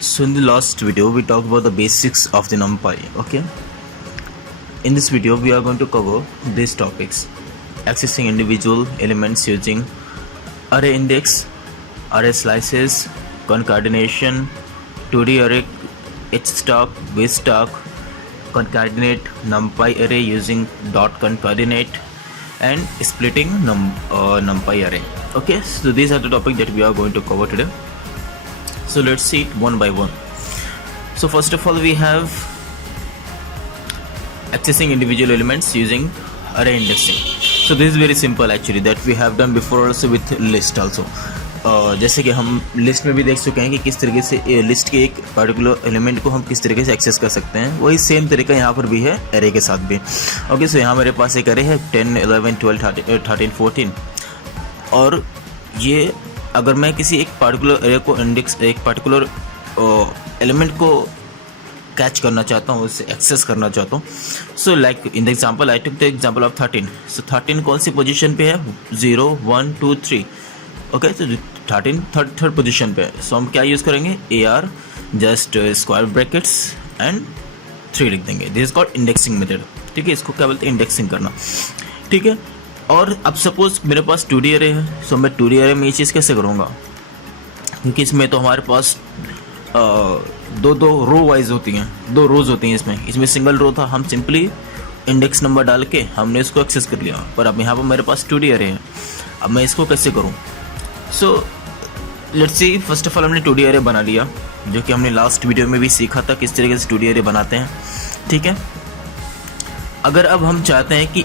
So in the last video we talked about the basics of the NumPy. Okay, in this video we are going to cover these topics: accessing individual elements using array index, array slices, concatenation, 2D array, hstock, bstock, concatenate NumPy array using dot concatenate, and splitting NumPy array. Okay, so these are the topics that we are going to cover today. So let's see it one by one. So first of all, we have accessing individual elements using array indexing. So this is very simple actually, that we have done before also with list also. जैसे कि हम list में भी देख चुके हैं कि किस तरीके से लिस्ट के एक पर्टिकुलर एलिमेंट को हम किस तरीके से एक्सेस कर सकते हैं, वही सेम तरीका यहाँ पर भी है एरे के साथ भी. ओके, सो यहाँ मेरे पास एक एरे है 10, 11, 12, 13, 14, और ये अगर मैं किसी एक पार्टिकुलर एरे को इंडेक्स, एक पार्टिकुलर एलिमेंट को कैच करना चाहता हूँ, उससे एक्सेस करना चाहता हूँ. So like in the example I took the example of 13. सो 13 कौन सी पोजीशन पे है? 0, 1, 2, 3. ओके, तो 13 थर्ड पोजीशन पे है. सो हम क्या यूज़ करेंगे? AR just square brackets and 3 लिख देंगे. This is called indexing method. ठीक है, इसको क्या बोलते हैं? इंडेक्सिंग करना. ठीक है, और अब सपोज मेरे पास 2D एरे है. सो मैं 2D एरे में ये चीज़ कैसे करूँगा? क्योंकि इसमें तो हमारे पास दो रो वाइज होती हैं, 2 रोज होती हैं. इसमें सिंगल रो था, हम सिंपली इंडेक्स नंबर डाल के हमने इसको एक्सेस कर लिया. पर अब यहाँ पर मेरे पास 2D एरे है. अब मैं इसको कैसे करूँ? So let's see, first of all हमने 2D एरे बना लिया, जो कि हमने लास्ट वीडियो में भी सीखा था किस तरीके से 2D एरे बनाते हैं. ठीक है, अगर अब हम चाहते हैं कि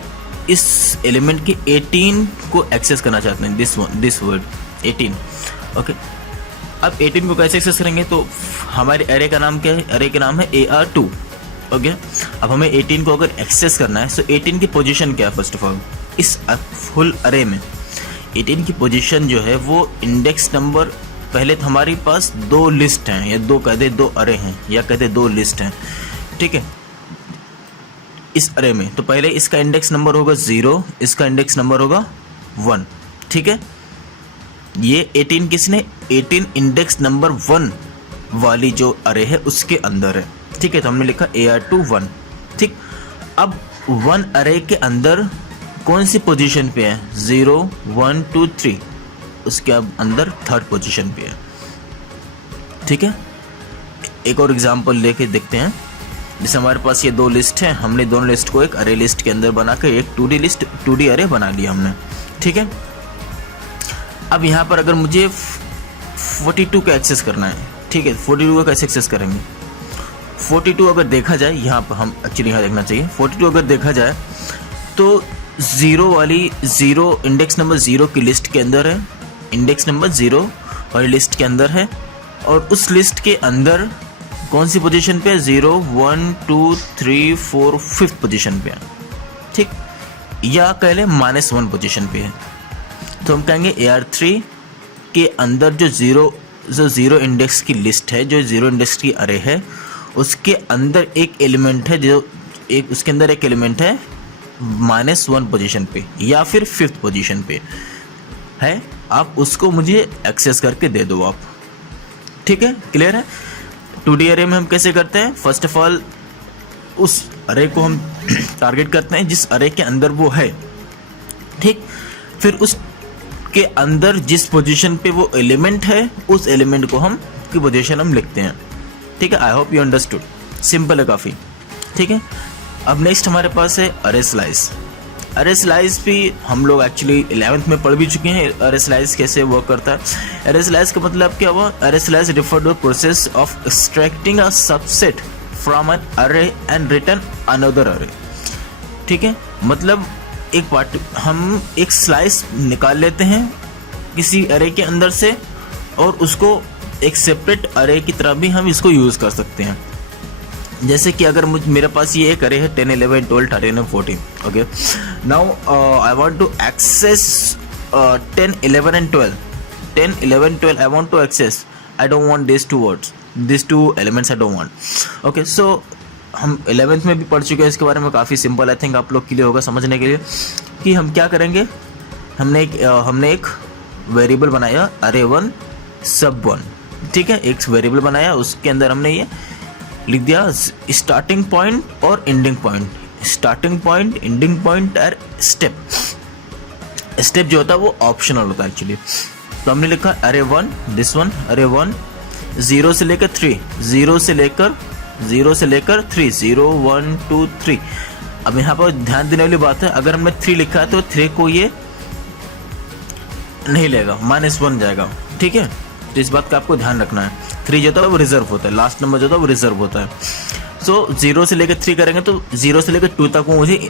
इस एलिमेंट के 18 को एक्सेस करना चाहते हैं, दिस वर्ड 18. ओके, अब 18 को कैसे एक्सेस करेंगे? तो हमारे एरे का नाम क्या है? एरे का नाम है AR2. ओके, अब हमें 18 को अगर एक्सेस करना है, सो 18 की पोजीशन क्या है? फर्स्ट ऑफ ऑल इस फुल अरे में 18 की पोजीशन जो है वो इंडेक्स नंबर, पहले तो हमारे पास 2 लिस्ट हैं, या 2 कहते 2 अरे हैं, या कहते 2 लिस्ट हैं. ठीक है, इस अरे में तो पहले इसका इंडेक्स नंबर होगा 0, इसका इंडेक्स नंबर होगा 1. ठीक है, ये 18 किसने? 18 इंडेक्स नंबर 1 वाली जो अरे है उसके अंदर है. ठीक है, तो हमने लिखा AR2 1. ठीक, अब 1 अरे के अंदर कौन सी पोजीशन पे है? 0, 1, 2, 3. उसके अब अंदर थर्ड पोजीशन पे है. ठीक है, एक और एग्जांपल लेके देखते हैं. जैसे हमारे पास ये 2 लिस्ट हैं, हमने दोनों लिस्ट को एक अरे लिस्ट के अंदर बना के एक 2D अरे बना लिया हमने. ठीक है, अब यहाँ पर अगर मुझे 42 का एक्सेस करना है. ठीक है, 42 का कैसे एक्सेस करेंगे? 42 अगर देखा जाए, यहाँ पर हम एक्चुअली यहाँ देखना चाहिए. 42 अगर देखा जाए तो 0 वाली 0 इंडेक्स नंबर 0 की लिस्ट के अंदर है, इंडेक्स नंबर 0 वाली लिस्ट के अंदर है, और उस लिस्ट के अंदर कौन सी पोजीशन पे है? 0, 1, 2, 3, 4, 5th पोजीशन पे है. ठीक, या कह लें -1 पोजीशन पे है. तो हम कहेंगे AR3 के अंदर जो 0 इंडेक्स की लिस्ट है, जो 0 इंडेक्स की अरे है, उसके अंदर एक एलिमेंट है, जो एक उसके अंदर एक एलिमेंट है -1 पोजीशन पे या फिर 5th पोजीशन पे है. आप उसको मुझे एक्सेस करके दे दो आप. ठीक है, क्लियर है? 2D अरे में हम कैसे करते हैं? फर्स्ट ऑफ ऑल उस अरे को हम टारगेट करते हैं जिस अरे के अंदर वो है. ठीक, फिर उस के अंदर जिस पोजीशन पे वो एलिमेंट है, उस एलिमेंट को हम की पोजीशन हम लिखते हैं. ठीक है, I hope you understood. Simple है काफ़ी. ठीक है, अब नेक्स्ट हमारे पास है अरे स्लाइस. अरे स्लाइस भी हम लोग एक्चुअली 11th में पढ़ भी चुके हैं. अरे स्लाइस कैसे वर्क करता है? अरे स्लाइस का मतलब क्या हुआ? Array slice refer to process of extracting a subset from an array and return another array. ठीक है, मतलब एक पार्ट हम एक स्लाइस निकाल लेते हैं किसी अरे के अंदर से, और उसको एक सेपरेट अरे की तरह भी हम इसको यूज़ कर सकते हैं. जैसे कि अगर मेरे पास ये एक अरे है 10, 11, 12, 13 और 14. Okay, now I want to access 10, 11 and 12. 10, 11, 12 I want to access. I don't want these 2 words, these 2 elements I don't want. Okay, so हम 11th में भी पढ़ चुके हैं इसके बारे में. काफ़ी सिंपल, आई थिंक आप लोग के लिए होगा समझने के लिए कि हम क्या करेंगे. हमने एक वेरिएबल बनाया अरे 1 sub 1. ठीक है, एक वेरिएबल बनाया, उसके अंदर हमने ये लिख दिया स्टार्टिंग पॉइंट और ending point, starting point, ending point और स्टेप। स्टेप जो होता है वो ऑप्शनल होता है एक्चुअली। तो हमने लिखा अरे 1, दिस वन अरे 1, 0 से लेकर 3, 0 से लेकर 3, 0 1 2 3। अब यहाँ पर ध्यान देने वाली बात है, अगर हमने 3 लिखा है तो 3 को ये नहीं लेगा, -1 जाएगा, ठीक है। तो इस बात का आपको ध्यान रखना है। 3 जो होता है वो रिजर्व होता है, लास्ट नंबर जो होता है वो रिजर्व होता है। सो 0 से लेकर 3 करेंगे तो 0 से लेकर 2 तक वो मुझे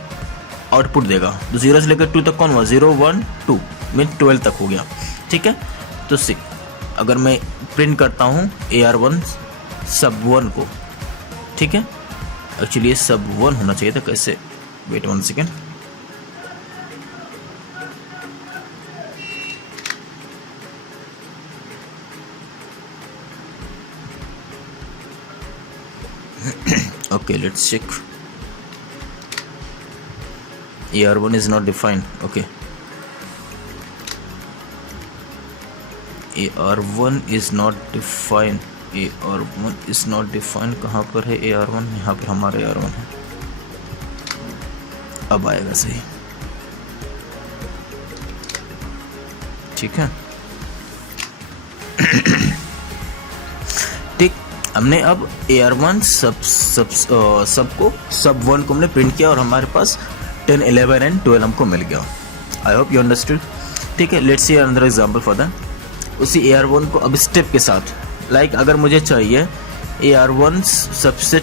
आउटपुट देगा। तो 0 से लेकर 2 तक कौन हुआ, 0 1 2 मीन 12 तक हो गया, ठीक है। तो अगर मैं प्रिंट करता हूँ AR1 sub1 को, ठीक है, एक्चुअली ये sub1 होना चाहिए था, कैसे, wait 1 second, okay, let's check. AR1 is not defined. Okay, AR1 is not defined. AR1 is not defined. कहाँ पर है AR1? यहाँ पर हमारा AR1 है। अब आएगा सही, ठीक है। ठीक, हमने अब AR1 सब को sub1 को हमने प्रिंट किया और हमारे पास 10, 11 एंड 12 हमको मिल गया। आई होप यू अंडरस्टूड, ठीक है। Let's see another example for that. उसी AR1 को अब स्टेप के साथ, लाइक अगर मुझे चाहिए AR1 सबसे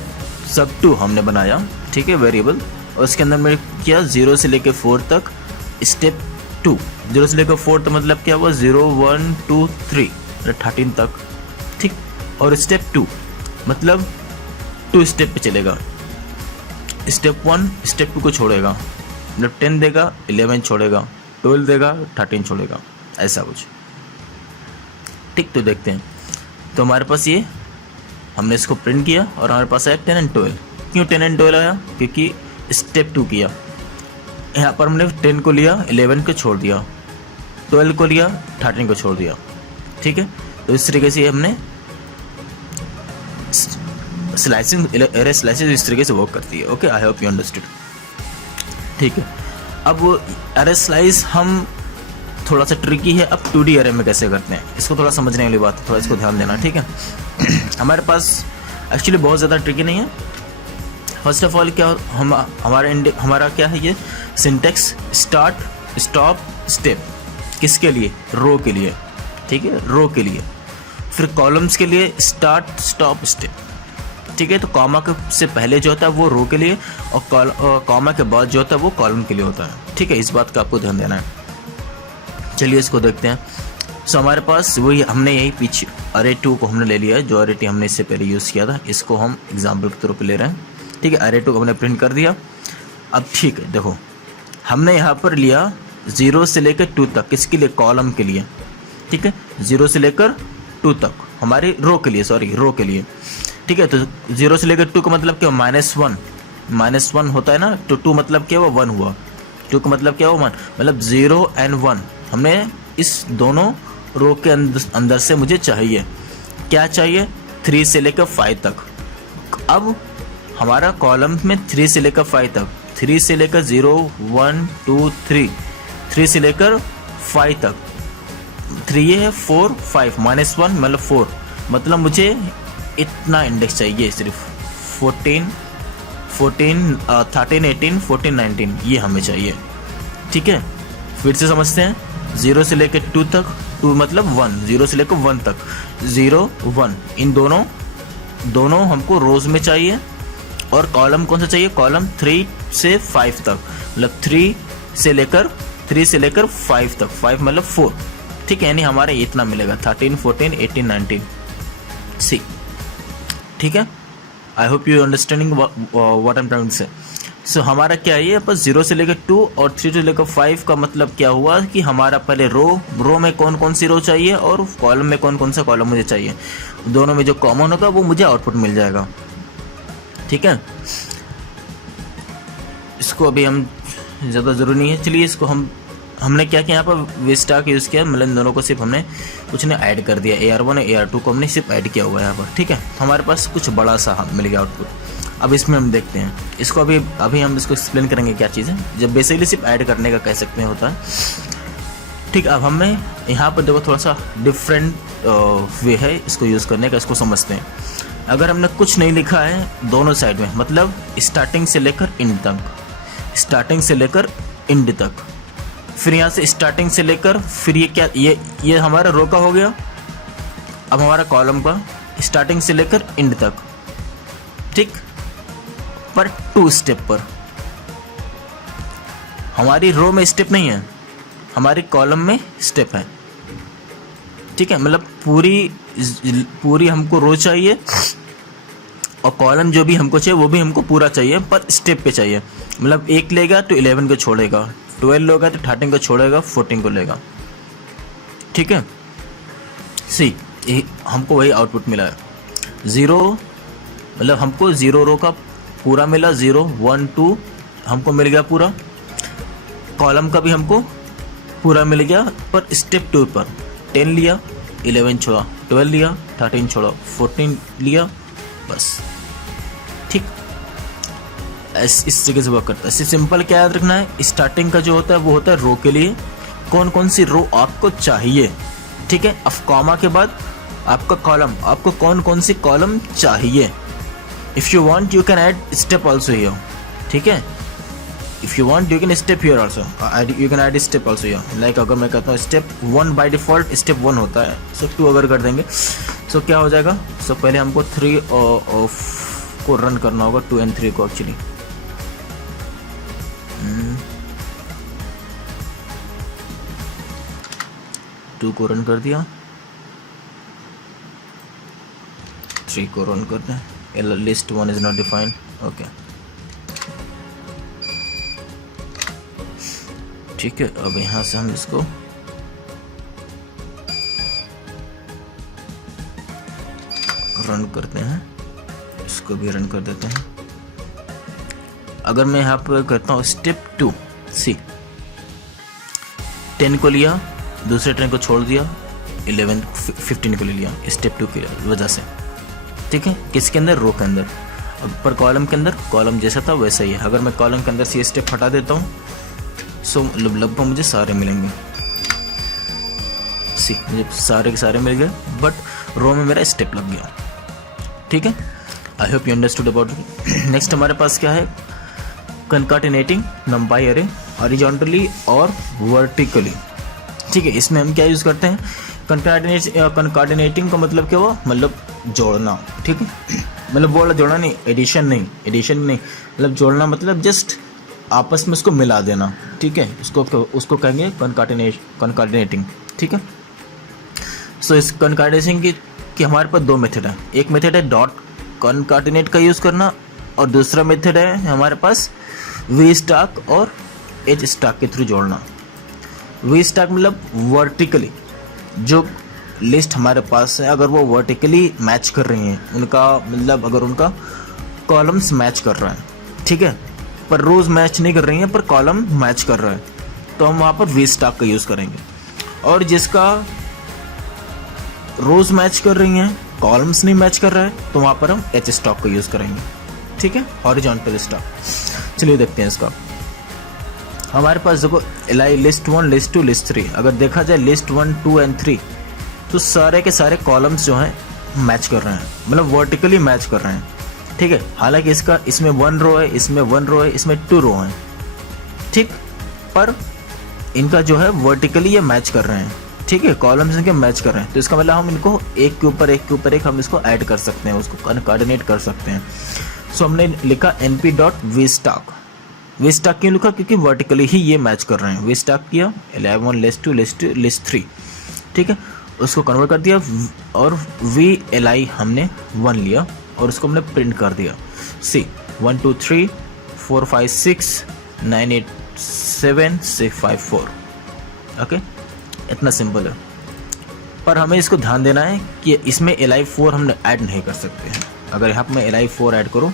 sub2 हमने बनाया, ठीक है, वेरिएबल, और उसके अंदर मैंने किया 0 से लेकर 4 तक स्टेप 2। 0 से लेकर 4 तो मतलब क्या हुआ, 0 1 2 3 13 तक, ठीक। और स्टेप 2 मतलब 2 स्टेप पे चलेगा। स्टेप 1 स्टेप 2 को छोड़ेगा, मतलब 10 देगा, 11 छोड़ेगा, 12 देगा, 13 छोड़ेगा, ऐसा कुछ, ठीक। तो देखते हैं। तो हमारे पास ये, हमने इसको प्रिंट किया और हमारे पास आया 10 एंड 12। क्यों 10 एंड 12 आया, क्योंकि स्टेप 2 किया। यहाँ पर हमने 10 को लिया, 11 को छोड़ दिया, 12 को लिया, 13 को छोड़ दिया, ठीक है। तो इस तरीके से हमने स्लाइसिंग, एरे स्लाइसिंग इस तरीके से वर्क करती है। Okay, I hope you understood, ठीक है। अब एरे स्लाइस हम थोड़ा सा ट्रिकी है। अब 2D एरे में कैसे करते हैं, इसको थोड़ा समझने वाली बात है, थोड़ा इसको ध्यान देना, ठीक है। हमारे पास एक्चुअली बहुत ज़्यादा ट्रिकी नहीं है। फर्स्ट ऑफ ऑल क्या हमारा क्या है, ये सिंटेक्स स्टार्ट स्टॉप स्टेप, किसके लिए, रो के लिए, ठीक है, रो के लिए। फिर कॉलम्स के लिए स्टार्ट स्टॉप स्टेप, ठीक है। तो कॉमा के से पहले जो होता है वो रो के लिए, और कॉमा के बाद जो होता है वो कॉलम के लिए होता है, ठीक है। इस बात का आपको ध्यान देना है। चलिए इसको देखते हैं। सो हमारे पास वही, हमने यही पीछे array2 को हमने ले लिया है, जो array2 हमने इससे पहले यूज़ किया था, इसको हम एग्जाम्पल के तौर पर ले रहे हैं, ठीक है। array2 को हमने प्रिंट कर दिया। अब ठीक है, देखो हमने यहाँ पर लिया 0 से लेकर 2 तक, किसके लिए, कॉलम के लिए, ठीक है। 0 से लेकर 2 तक हमारी रो के लिए, सॉरी रो के लिए, ठीक है। तो 0 से लेकर 2 का मतलब क्या, -1 होता है ना, तो 2 मतलब क्या हुआ, 1 हुआ। 2 का मतलब क्या हुआ, 1, मतलब 0 एंड 1 हमने इस दोनों रो के अंदर से मुझे चाहिए, क्या चाहिए, 3 से लेकर 5 तक। अब हमारा कॉलम में 3 से लेकर 5 तक, 3 से लेकर 0 1 2 3, 3 से लेकर 5 तक, 3 है 4 5, -1 मतलब 4, मतलब मुझे इतना इंडेक्स चाहिए, सिर्फ 13 14 13 18 14 19 ये हमें चाहिए, ठीक है। फिर से समझते हैं, 0 से लेकर 2 तक, 2 मतलब 1, 0 से लेकर 1 तक, 0 1, इन दोनों हमको रोज में चाहिए। और कॉलम कौन सा चाहिए, कॉलम 3 से 5 तक, मतलब 3 से लेकर 5 तक, 5 मतलब 4, ठीक है। यानी हमारे इतना मिलेगा 13 14 18 19 सी, ठीक है। I hope you understanding what I am trying to say. So हमारा क्या है, ये बस 0 से लेकर 2 और 3 से लेकर 5 का मतलब क्या हुआ कि हमारा पहले रो में कौन कौन सी रो चाहिए और कॉलम में कौन कौन सा कॉलम मुझे चाहिए, दोनों में जो कॉमन होगा वो मुझे आउटपुट मिल जाएगा, ठीक है। इसको अभी हम ज़्यादा ज़रूरी नहीं है, चलिए इसको हम हमने क्या किया यहाँ पर वी स्टाक यूज़ किया, मतलब इन दोनों को सिर्फ हमने कुछ ने ऐड कर दिया, AR1 और AR2 को हमने सिर्फ ऐड किया हुआ है यहाँ पर, ठीक है। हमारे पास कुछ बड़ा सा मिल गया आउटपुट। अब इसमें हम देखते हैं इसको, अभी हम इसको एक्सप्लेन करेंगे क्या चीज़ है, जब बेसिकली सिर्फ ऐड करने का कह सकते हैं होता है, ठीक। अब हमें यहाँ पर देखो थोड़ा सा डिफरेंट वे है इसको यूज़ करने का, इसको समझते हैं। अगर हमने कुछ नहीं लिखा है दोनों साइड में, मतलब स्टार्टिंग से लेकर एंड तक, स्टार्टिंग से लेकर एंड तक, फिर यहाँ से स्टार्टिंग से लेकर, फिर ये क्या, ये हमारा रो का हो गया। अब हमारा कॉलम का स्टार्टिंग से लेकर एंड तक, ठीक, पर 2 स्टेप पर। हमारी रो में स्टेप नहीं है, हमारी कॉलम में स्टेप है, ठीक है। मतलब पूरी हमको रो चाहिए और कॉलम जो भी हमको चाहिए वो भी हमको पूरा चाहिए, पर स्टेप पे चाहिए। मतलब 1 लेगा तो 11 को छोड़ेगा, 12 लेगा तो 13 को छोड़ेगा, 14 को लेगा, ठीक है। सी हमको वही आउटपुट मिला है। 0 मतलब हमको 0 रो का पूरा मिला, 0 1 2 हमको मिल गया पूरा, कॉलम का भी हमको पूरा मिल गया, पर स्टेप 2 पर 10 लिया, 11 छोड़ा, 12 लिया, 13 छोड़ा, 14 लिया, बस, ठीक। इस तरीके से वर्क करता है। इससे सिंपल क्या याद रखना है, स्टार्टिंग का जो होता है वो होता है रो के लिए, कौन कौन सी रो आपको चाहिए, ठीक है। अब कॉमा के बाद आपका कॉलम, आपको कौन कौन सी कॉलम चाहिए। If you want you can add step also here, ठीक है। If you want you can step here also, you can add step also here. Like अगर मैं कहता हूँ स्टेप 1 बाय डिफ़ॉल्ट स्टेप 1 होता है, सो 2 अगर कर देंगे सो क्या हो जाएगा। सो पहले हमको 3 को रन करना होगा, 2 and 3 को एक्चुअली। 2 को रन कर दिया, 3 को रन कर दें। List 1 is not defined, okay, ठीक है। अब यहाँ से हम इसको रन करते हैं, इसको भी रन कर देते हैं। अगर मैं यहाँ पर करता हूँ स्टेप 2, सी 10 को लिया, दूसरे 10 को छोड़ दिया, 11 15 को ले लिया स्टेप 2 की वजह से, ठीक है। किसके अंदर, रो के अंदर। अब पर कॉलम के अंदर, कॉलम जैसा था वैसा ही है। अगर मैं कॉलम के अंदर से ये स्टेप हटा देता हूँ सो लगभग मुझे सारे मिलेंगे, सी मुझे सारे के सारे मिल गए, बट रो में मेरा स्टेप लग गया, ठीक है। I hope you understood about it. Next हमारे पास क्या है, कंकाटिनेटिंग नंपाई अरे हॉरिजॉन्टली और वर्टिकली, ठीक है। इसमें हम क्या यूज़ करते हैं, कंकाटिनेटिंग का मतलब क्या हुआ, मतलब जोड़ना, ठीक है। मतलब वो वाला जोड़ना नहीं, एडिशन नहीं, मतलब जोड़ना मतलब जस्ट आपस में उसको मिला देना, ठीक है। उसको कहेंगे कंकाटिनेटिंग, ठीक है। सो इस कंकाटिनेशन की हमारे पास 2 मेथड है। एक मेथड है डॉट कंकाटिनेट का यूज़ करना, और दूसरा मेथड है हमारे पास वी स्टाक और एच स्टाक के थ्रू जोड़ना। वी स्टाक मतलब वर्टिकली, जो लिस्ट हमारे पास है अगर वो वर्टिकली मैच कर रही हैं, उनका मतलब अगर उनका कॉलम्स मैच कर रहा है, ठीक है, पर रोज़ मैच नहीं कर रही हैं, पर कॉलम मैच कर रहा है, तो हम वहाँ पर वी स्टाक का यूज़ करेंगे। और जिसका रोज़ मैच कर रही हैं, कॉलम्स नहीं मैच कर रहा है, तो वहाँ पर हम एच स्टॉक का यूज़ करेंगे, ठीक है, हॉरिजॉन्टल स्टॉक। चलिए देखते हैं इसका। हमारे पास देखो एलआई लिस्ट 1, लिस्ट 2, लिस्ट 3। अगर देखा जाए लिस्ट 1, 2 and 3 तो सारे के सारे कॉलम्स जो हैं मैच कर रहे हैं, मतलब वर्टिकली मैच कर रहे हैं, ठीक है। हालांकि इसमें 1 रो है, इसमें 1 रो है, इसमें 2 रो हैं, ठीक, पर इनका जो है वर्टिकली ये मैच कर रहे हैं, ठीक है, कॉलम्स इनके मैच कर रहे हैं। तो इसका मतलब हम इनको एक के ऊपर एक हम इसको ऐड कर सकते हैं, उसको कोऑर्डिनेट कर सकते हैं। सो हमने लिखा np.vstack। vstack क्यों लिखा, क्योंकि वर्टिकली ही ये मैच कर रहे हैं। vstack किया 11 लिस्ट 2 लिस्ट 3, ठीक है, उसको कन्वर्ट कर दिया, और VLI हमने 1 लिया और उसको हमने प्रिंट कर दिया। सी 1 2 3 4 5 6 9 8 7 6 5 4, ओके, इतना सिंपल है। पर हमें इसको ध्यान देना है कि इसमें LI4 हम ऐड नहीं कर सकते हैं। अगर यहाँ पर मैं LI4 ऐड करूँ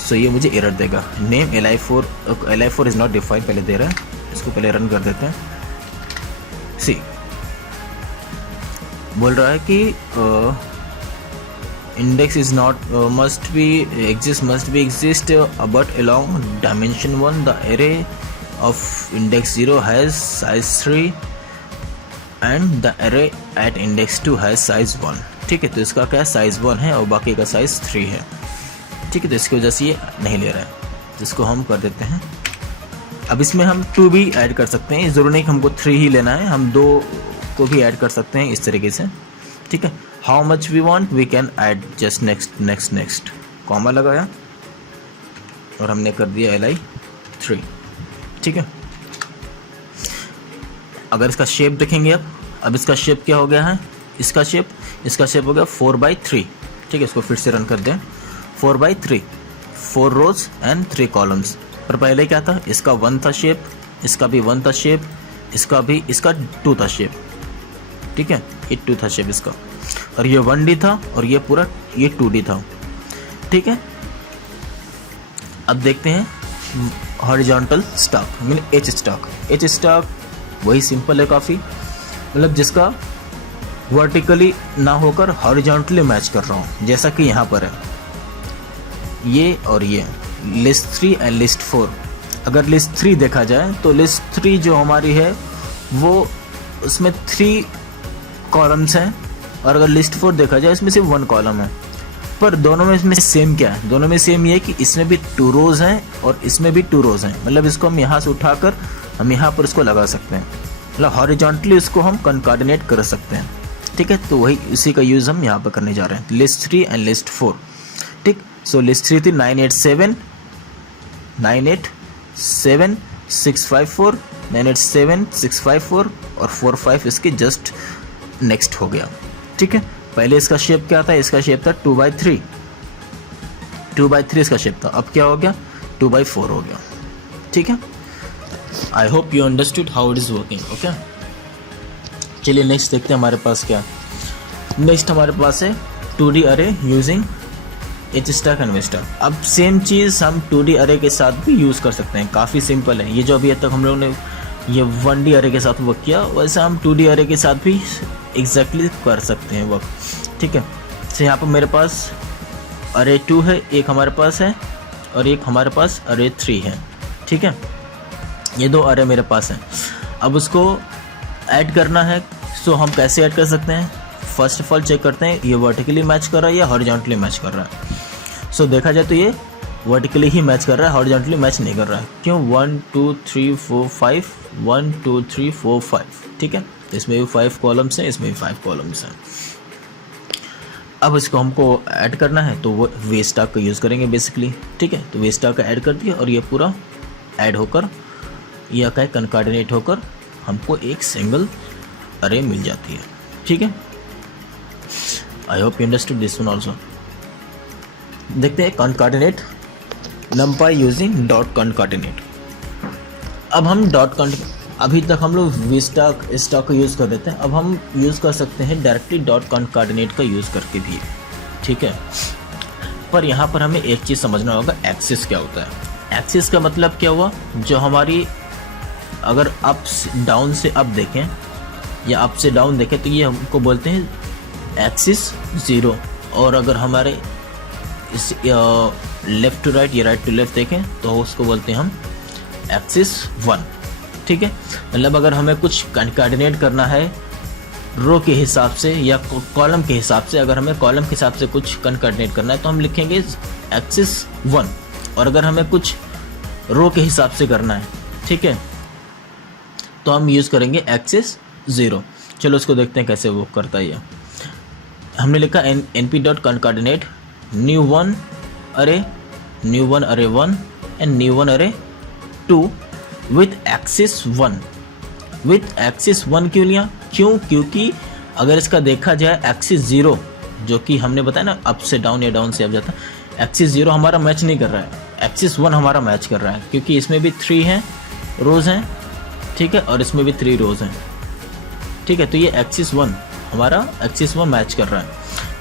सो ये मुझे एरर देगा। Name LI4 is not defined पहले दे रहा है, इसको पहले रन कर देते हैं। सी बोल रहा है कि index is not must be exist but along dimension 1 the array of index 0 has size 3 and the array at index 2 has size 1। ठीक है, तो इसका क्या साइज 1 है और बाकी का साइज 3 है। ठीक है, तो इसकी वजह से ये नहीं ले रहा है, जिसको हम कर देते हैं। अब इसमें हम 2 भी ऐड कर सकते हैं, ज़रूरी नहीं कि हमको 3 ही लेना है, हम 2 को भी ऐड कर सकते हैं इस तरीके से। ठीक है, how much we want we can add just next comma लगाया और हमने कर दिया li 3। ठीक है, अगर इसका शेप देखेंगे अब इसका शेप क्या हो गया है, इसका शेप हो गया 4/3। ठीक है, इसको फिर से रन कर दें। 4/3, 4 रोज एंड 3 कॉलम्स। पर पहले क्या था, इसका 1 था शेप, इसका भी 1 था शेप, इसका 2 था शेप। ठीक है, ये 2 था शेप इसका, और ये 1D था और ये पूरा ये 2D था। ठीक है, अब देखते हैं horizontal stock mean H stock वही सिंपल है काफ़ी, मतलब जिसका वर्टिकली ना होकर हॉरिजॉन्टली मैच कर रहा हूँ, जैसा कि यहाँ पर है ये और ये लिस्ट 3 एंड लिस्ट 4। अगर लिस्ट 3 देखा जाए तो लिस्ट 3 जो हमारी है वो उसमें 3 कॉलम्स हैं, और अगर लिस्ट 4 देखा जाए इसमें सिर्फ 1 कॉलम है। पर दोनों में इसमें सेम क्या है, दोनों में सेम ये है कि इसमें भी 2 रोज हैं और इसमें भी 2 रोज हैं। मतलब इसको हम यहाँ से उठाकर हम यहाँ पर इसको लगा सकते हैं, मतलब हॉरिजॉन्टली इसको हम कंकार्डिनेट कर सकते हैं। ठीक है, तो वही उसी का यूज़ हम यहाँ पर करने जा रहे हैं, लिस्ट 3 एंड लिस्ट 4। ठीक, सो लिस्ट 3 थी 987 654, 987 654 और 45 इसके जस्ट नेक्स्ट हो गया। ठीक है, पहले इसका शेप क्या था, इसका शेप था 2/3 इसका शेप था, अब क्या हो गया 2/4 हो गया। ठीक है, I hope you understood how it is working. Okay, चलिए नेक्स्ट देखते हैं हमारे पास क्या। नेक्स्ट हमारे पास है 2D array using H stack and V stack. अब सेम चीज़ हम 2D अरे के साथ भी यूज़ कर सकते हैं, काफ़ी सिंपल है। ये जो अभी तक हम लोगों ने ये 1D अरे के साथ वर्क किया, वैसे हम 2D अरे के साथ भी एग्जैक्टली कर सकते हैं वर्क। ठीक है, तो यहाँ पर मेरे पास अरे 2 है, एक हमारे पास है और एक हमारे पास अरे 3 है। ठीक है, ये 2 अरे मेरे पास हैं। अब उसको ऐड करना है, सो हम कैसे ऐड कर सकते हैं, फर्स्ट ऑफ ऑल चेक करते हैं ये वर्टिकली मैच कर रहा है या हॉरिजॉन्टली मैच कर रहा है। सो देखा जाए तो ये वर्टिकली ही मैच कर रहा है, हॉरिजॉन्टली मैच नहीं कर रहा है। क्यों, 1 2 3 4 5 1 2 3 4 5। ठीक है, तो इसमें भी 5 कॉलम्स हैं, इसमें भी 5 कॉलम्स हैं। अब इसको हमको ऐड करना है तो वो वी स्टैक का यूज़ करेंगे बेसिकली। ठीक है, तो वी स्टैक का ऐड कर दिया और ये पूरा ऐड होकर यह क्या कंकार्डिनेट होकर हमको एक सिंगल अरे मिल जाती है। ठीक है, I hope you understood this one also. देखते हैं कंकार्डिनेट numpy यूजिंग डॉट कंकार्डिनेट। अब हम अभी तक हम लोग वी स्टैक का यूज़ कर देते हैं, अब हम यूज़ कर सकते हैं डायरेक्टली डॉट कंकार्डिनेट का यूज़ करके भी। ठीक है, पर यहाँ पर हमें एक चीज़ समझना होगा, एक्सिस क्या होता है। एक्सिस का मतलब क्या हुआ, जो हमारी अगर अप डाउन से अप देखें या अप से डाउन देखें तो ये हमको बोलते हैं एक्सिस 0, और अगर हमारे इस लेफ़्ट टू राइट या राइट टू लेफ़्ट देखें तो उसको बोलते हैं हम एक्सिस 1। ठीक है, मतलब अगर हमें कुछ कंकार्डिनेट करना है रो के हिसाब से या कॉलम के हिसाब से, अगर हमें कॉलम के हिसाब से कुछ कंकार्डिनेट करना है तो हम लिखेंगे एक्सिस 1, और अगर हमें कुछ रो के हिसाब से करना है, ठीक है, तो हम यूज़ करेंगे एक्सिस 0। चलो उसको देखते हैं कैसे वो करता है। हमने लिखा np डॉट कंकार्डिनेट न्यू 1 अरे 1 एंड न्यू 1 अरे 2 विथ एक्सिस 1। विथ एक्सिस 1 क्यों लिया, क्योंकि अगर इसका देखा जाए एक्सिस 0 जो कि हमने बताया ना अप से डाउन या डाउन से अप जाता, एक्सिस 0 हमारा मैच नहीं कर रहा है, एक्सिस 1 हमारा मैच कर रहा है, क्योंकि इसमें भी 3 हैं रोज़ हैं। ठीक है, और इसमें भी 3 रोज़ हैं। ठीक है, तो ये एक्सिस 1 हमारा एक्सिस 1 मैच कर रहा है,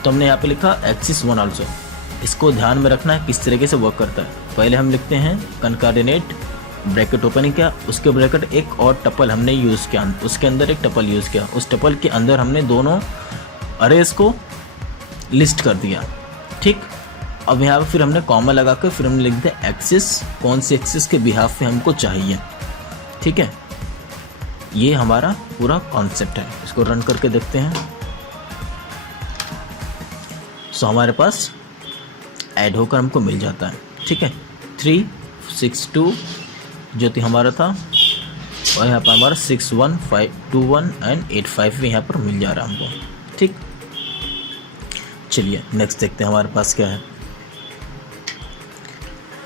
तो हमने यहाँ पे लिखा एक्सिस 1 आल्सो। इसको ध्यान में रखना है किस तरीके से वर्क करता है। पहले हम लिखते हैं कंकार्डिनेट ब्रैकेट ओपन किया, उसके ब्रैकेट एक और टपल हमने यूज़ किया, उसके अंदर एक टपल यूज़ किया, उस टपल के अंदर हमने दोनों अरेज को लिस्ट कर दिया। ठीक, अब यहाँ पर फिर हमने कॉमा लगा कर फिर हमने लिख दिया एक्सिस, कौन सी एक्सिस के बिहाफ पे हमको चाहिए। ठीक है, ये हमारा पूरा कॉन्सेप्ट है। इसको रन करके देखते हैं। सो हमारे पास ऐड होकर हमको मिल जाता है। ठीक है, 362 जो कि हमारा था, और यहाँ पर हमारा 61521 एंड 85 भी यहाँ पर मिल जा रहा है हमको। ठीक, चलिए नेक्स्ट देखते हैं हमारे पास क्या है।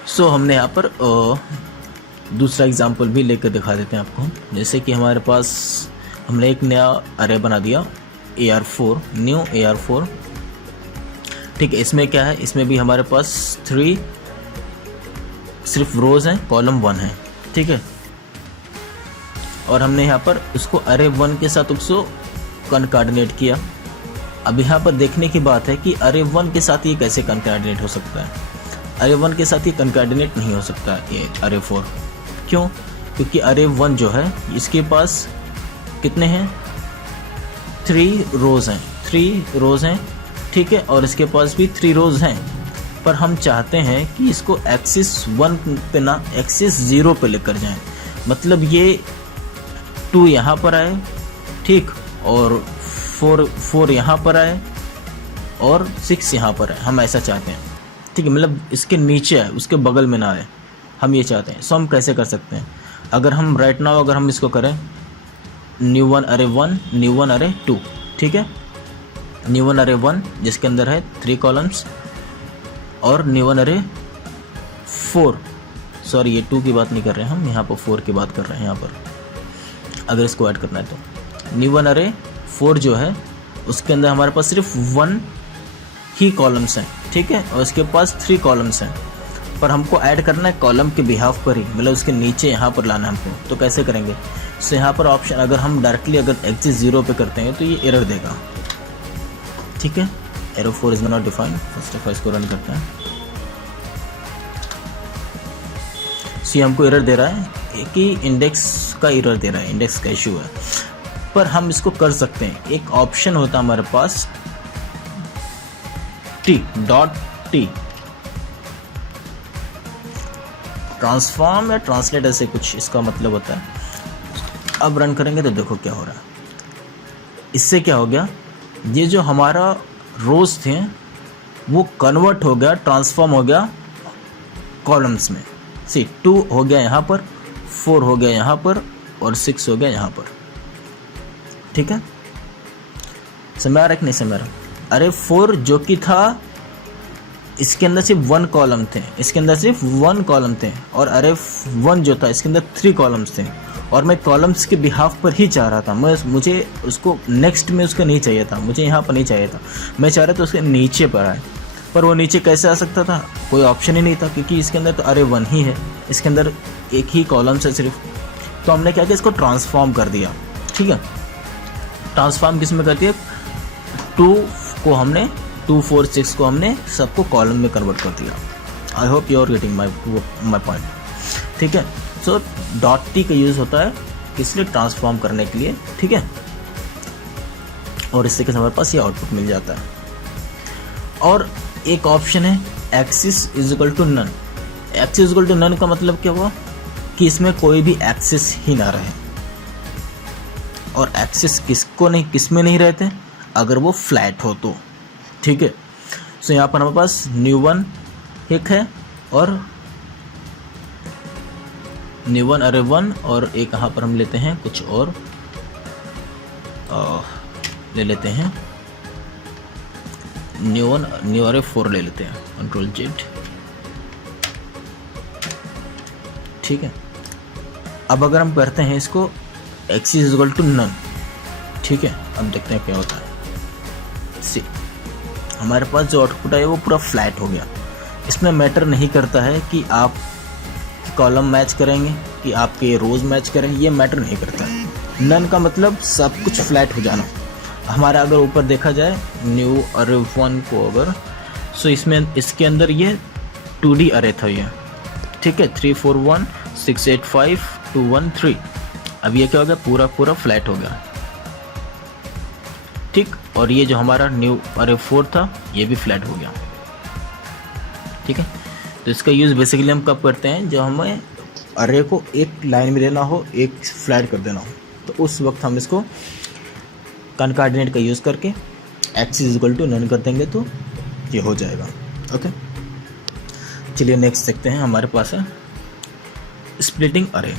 सो हमने यहाँ पर दूसरा एग्जांपल भी लेकर दिखा देते हैं आपको। जैसे कि हमारे पास हमने एक नया अरे बना दिया AR4, न्यू AR4। ठीक है, इसमें क्या है, इसमें भी हमारे पास 3 सिर्फ रोज़ हैं, कॉलम 1 है। ठीक है, और हमने यहाँ पर उसको अरे 1 के साथ उसको कनकार्डिनेट किया। अब यहाँ पर देखने की बात है कि अरे 1 के साथ ये कैसे कनकार्डिनेट हो सकता है। अरे 1 के साथ ये कनकार्डिनेट नहीं हो सकता ये अरे 4। क्यों? क्योंकि अरे 1 जो है इसके पास कितने हैं, 3 रोज़ हैं, 3 रोज़ हैं। ठीक है, और इसके पास भी 3 रोज़ हैं, पर हम चाहते हैं कि इसको एक्सिस 1 पे ना एक्सिस 0 पे लेकर जाएं। मतलब ये 2 यहाँ पर आए, ठीक, और 4 यहाँ पर आए और 6 यहाँ पर आए, हम ऐसा चाहते हैं। ठीक है, मतलब इसके नीचे आए, उसके बगल में ना आए, हम ये चाहते हैं। सो हम कैसे कर सकते हैं, अगर हम राइट नाउ अगर हम इसको करें न्यू 1 अरे 1, न्यू 1 अरे 2। ठीक है, न्यू 1 अरे 1 जिसके अंदर है 3 कॉलम्स, और न्यू 1 अरे 4, सॉरी ये 2 की बात नहीं कर रहे हैं हम, यहाँ पर 4 की बात कर रहे हैं। यहाँ पर अगर इसको ऐड करना है तो न्यू 1 अरे 4 जो है उसके अंदर हमारे पास सिर्फ 1 ही कॉलम्स हैं। ठीक है, और इसके पास 3 कॉलम्स हैं, पर हमको ऐड करना है कॉलम के बिहाफ पर ही, मतलब उसके नीचे यहाँ पर लाना है हमको। तो कैसे करेंगे, सो यहाँ पर ऑप्शन अगर हम डायरेक्टली अगर एक्सिस 0 पे करते हैं तो ये एरर देगा। ठीक है, error 4 is not defined. First of all इसको रन करते हैं। सो हमको एरर दे रहा है कि इंडेक्स का एरर दे रहा है, इंडेक्स का इशू है। पर हम इसको कर सकते हैं, एक ऑप्शन होता है हमारे पास T ट्रांसफॉर्म या ट्रांसलेट ऐसे कुछ इसका मतलब होता है। अब रन करेंगे तो देखो क्या हो रहा है। इससे क्या हो गया, ये जो हमारा रोज थे वो कन्वर्ट हो गया, ट्रांसफॉर्म हो गया कॉलम्स में। सी 2 हो गया यहाँ पर, 4 हो गया यहाँ पर, और 6 हो गया यहाँ पर। ठीक है, समझ आ रहा है कि नहीं समझ आ रहा। अरे 4 जो कि था इसके अंदर सिर्फ 1 कॉलम थे, इसके अंदर सिर्फ 1 कॉलम थे, और अरे 1 जो था इसके अंदर 3 कॉलम्स थे, और मैं कॉलम्स के बिहाफ पर ही चाह रहा था। मुझे उसको नेक्स्ट में उसका नहीं चाहिए था, मुझे यहाँ पर नहीं चाहिए था, मैं चाह रहा था उसके नीचे पर आए। पर वो नीचे कैसे आ सकता था, कोई ऑप्शन ही नहीं था, क्योंकि इसके अंदर तो अरे 1 ही है, इसके अंदर एक ही कॉलम्स है सिर्फ। तो हमने क्या किया, इसको ट्रांसफॉर्म कर दिया। ठीक है, ट्रांसफॉर्म किस में कर दिया, 2 को हमने 2, 4, 6 को हमने सबको कॉलम में कन्वर्ट कर दिया। I hope you are getting my point. ठीक है, सो .t का यूज़ होता है इसलिए ट्रांसफॉर्म करने के लिए। ठीक है, और इससे कि हमारे पास ये आउटपुट मिल जाता है। और एक ऑप्शन है axis is equal to none. Axis is equal to none का मतलब क्या हुआ कि इसमें कोई भी एक्सिस ही ना रहे। और एक्सिस किस में नहीं रहते, अगर वो फ्लैट हो तो। ठीक है, सो यहाँ पर हमारे पास न्यू 1 एक है, और न्यू 1 अरे 1, और एक यहाँ पर हम लेते हैं कुछ और ले लेते हैं न्यू अरे 4 ले लेते हैं, Ctrl+Z। ठीक है, अब अगर हम करते हैं इसको axis is equal to none. ठीक है, अब देखते हैं क्या होता है। सी हमारे पास जो आउटपुट है वो पूरा फ्लैट हो गया। इसमें मैटर नहीं करता है कि आप कॉलम मैच करेंगे कि आपके रोज़ मैच करेंगे, ये मैटर नहीं करता है। नन का मतलब सब कुछ फ्लैट हो जाना। हमारा अगर ऊपर देखा जाए न्यू अरे 1 को अगर, सो इसमें इसके अंदर ये 2D अरे था ये। ठीक है, 3, 4, 1, 685,213। अब ये क्या हो गया, पूरा पूरा फ्लैट हो गया, ठीक। और ये जो हमारा न्यू अरे 4 था ये भी फ्लैट हो गया, ठीक है। तो इसका यूज़ बेसिकली हम कब करते हैं, जब हमें अरे को एक लाइन में लेना हो, एक फ्लैट कर देना हो, तो उस वक्त हम इसको कॉनकॉर्डिनेट का यूज़ करके x इक्वल टू नन कर देंगे तो ये हो जाएगा। ओके, चलिए नेक्स्ट देखते हैं। हमारे पास है स्प्लिटिंग अरे।